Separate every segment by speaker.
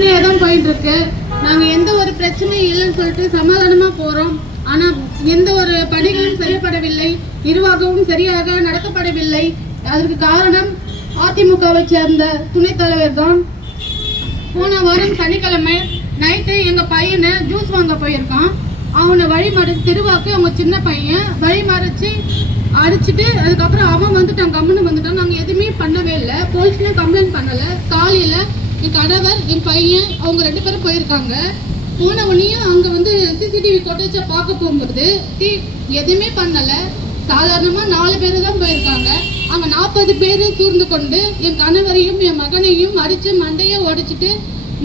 Speaker 1: பிரச்சனையாக தான் போயிட்டு இருக்கு நாங்கள் எந்த ஒரு பிரச்சனையும் இல்லைன்னு சொல்லிட்டு சமாதானமாக போகிறோம் ஆனால் எந்த ஒரு பணிகளும் செய்யப்படவில்லை. நிர்வாகமும் சரியாக நடத்தப்படவில்லை. அதற்கு காரணம் அதிமுகவை சேர்ந்த துணைத் தலைவர் தான். போன வாரம் சனிக்கிழமை நைட்டு எங்கள் பையனை ஜூஸ் வாங்க போயிருக்கான். அவனை வழி மறிச்சு திருவாக்கு அவங்க சின்ன பையன் வழி மறைச்சு அடிச்சுட்டு அதுக்கப்புறம் அவன் வந்துட்டான் கம்முன்னு வந்துட்டான். நாங்கள் எதுவுமே பண்ணவே இல்லை. போலீஸ்லேயும் கம்ப்ளைண்ட் பண்ணலை. காலையில் என் கணவர் என் பையன் அவங்க ரெண்டு பேரும் போயிருக்காங்க. போன உடனேயும் அங்கே வந்து சிசிடிவி கொட்டேஜை பார்க்க போகும்போது டி எதுவுமே பண்ணலை. சாதாரணமாக நாலு பேர் தான் போயிருக்காங்க. அங்கே நாற்பது பேர் சூழ்ந்து கொண்டு என் கணவரையும் என் மகனையும் அடித்து மண்டையை உடைச்சிட்டு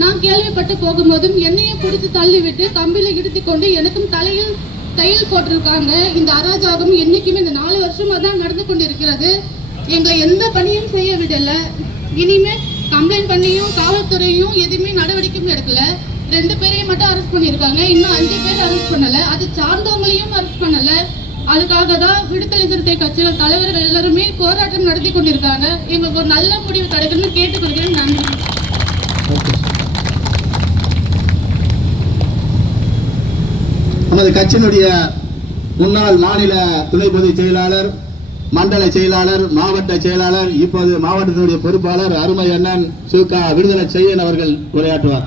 Speaker 1: நான் கேள்விப்பட்டு போகும்போதும் என்னையும் பிடிச்சி தள்ளிவிட்டு கம்பியில் கம்பியில இடித்து கொண்டு எனக்கும் தலையில் தையல் போட்டிருக்காங்க. இந்த அராஜகம் என்றைக்குமே இந்த நாலு வருஷமாக தான் நடந்து கொண்டு இருக்கிறது எங்களை எந்த பணியும் செய்ய விடலை. இனிமேல் கம்ப்ளைண்ட் பண்ணியும் காவல்துறையும் எதுவுமே நடவடிக்கையும் எடுக்கல. ரெண்டு பேரையும் மட்டும் அரெஸ்ட் பண்ணியிருக்காங்க. இன்னும் அஞ்சு பேர் அரெஸ்ட் பண்ணல. அது சார்ந்தவங்களையும் அரெஸ்ட் பண்ணல. அதுக்காக தான் விடுதலை சிறுத்தை கட்சிகள் தலைவர்கள் எல்லாருமே போராட்டம் நடத்தி கொண்டிருக்காங்க. எங்களுக்கு ஒரு நல்ல முடிவு கிடைக்கணும்னு கேட்டுக்கொள்கிறேன். நன்றி.
Speaker 2: நமது கட்சியினுடைய முன்னாள் மாநில துணை பொதுச் செயலாளர் மண்டல செயலாளர் மாவட்ட செயலாளர் இப்போது மாவட்டத்தினுடைய பொறுப்பாளர் அருமை அண்ணன் சுகா விடுதலை செய்யன் அவர்கள் உரையாற்றுவார்.